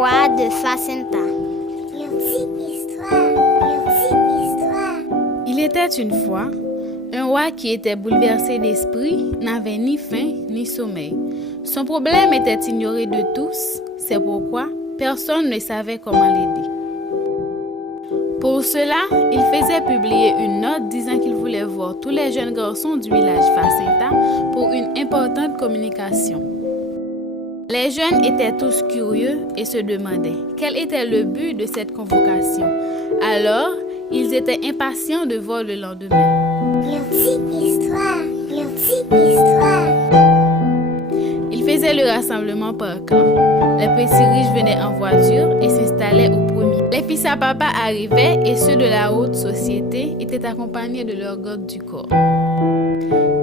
roi de Facenta. Il était une fois un roi qui était bouleversé d'esprit, n'avait ni faim ni sommeil. Son problème était ignoré de tous, c'est pourquoi personne ne savait comment l'aider. Pour cela, il faisait publier une note disant qu'il voulait voir tous les jeunes garçons du village Facenta pour une importante communication. Les jeunes étaient tous curieux et se demandaient quel était le but de cette convocation. Alors, ils étaient impatients de voir le lendemain. Ils faisaient le rassemblement par camp. Les petits riches venaient en voiture et s'installaient au premier. Les fils à papa arrivaient et ceux de la haute société étaient accompagnés de leurs gardes du corps.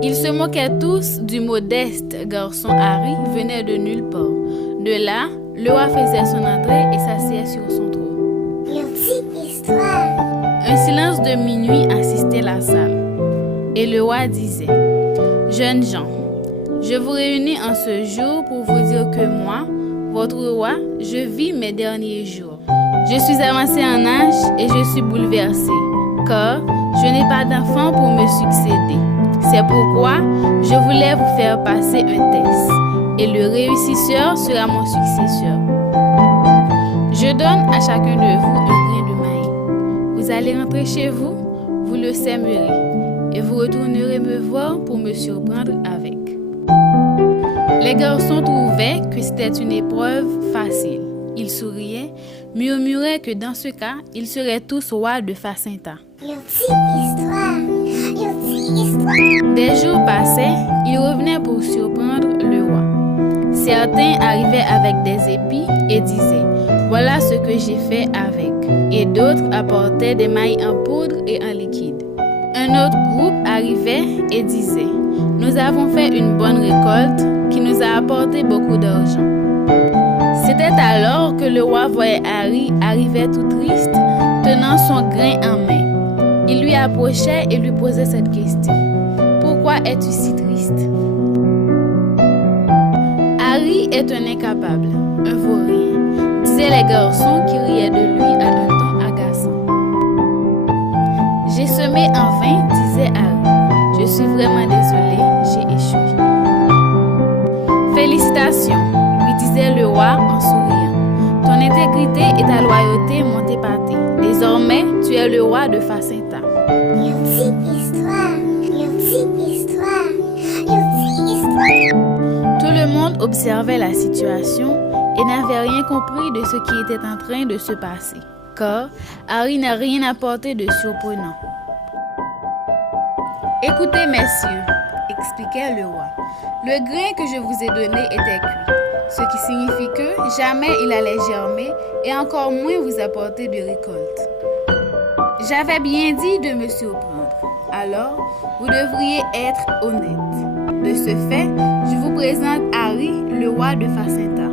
Ils se moquaient tous du modeste garçon Harry venait de nulle part. De là, le roi faisait son entrée et s'asseyait sur son trône. Un silence de minuit assistait la salle. Et le roi disait, « Jeunes gens, je vous réunis en ce jour pour vous dire que moi, votre roi, je vis mes derniers jours. Je suis avancé en âge et je suis bouleversé, car je n'ai pas d'enfant pour me succéder. C'est pourquoi je voulais vous faire passer un test, et le réussisseur sera mon successeur. Je donne à chacun de vous un grain de maïs. Vous allez rentrer chez vous, vous le sèmerez, et vous retournerez me voir pour me surprendre avec. » Les garçons trouvaient que c'était une épreuve facile. Ils souriaient, murmuraient que dans ce cas, ils seraient tous rois de Facenta. Des jours passaient, ils revenaient pour surprendre le roi. Certains arrivaient avec des épis et disaient « Voilà ce que j'ai fait avec » et d'autres apportaient des mailles en poudre et en liquide. Un autre groupe arrivait et disait « Nous avons fait une bonne récolte qui nous a apporté beaucoup d'argent. » C'était alors que le roi voyait Harry arriver tout triste, tenant son grain en main. Il lui approchait et lui posait cette question. « Pourquoi es-tu si triste? » Harry est un incapable, un vaurien, disaient les garçons qui riaient de lui à un ton agaçant. J'ai semé en vain, disait Harry. Je suis vraiment désolé, j'ai échoué. Félicitations, lui disait le roi en souriant. Ton intégrité et ta loyauté m'ont épaté. Désormais, tu es le roi de Facenta. Tout le monde observait la situation et n'avait rien compris de ce qui était en train de se passer, car Harry n'a rien apporté de surprenant. Écoutez, messieurs, expliquait le roi, le grain que je vous ai donné était cuit, ce qui signifie que jamais il allait germer et encore moins vous apporter de récolte. J'avais bien dit de me surprendre, alors vous devriez être honnête. De ce fait, je vous présente Harry, le roi de Facenta.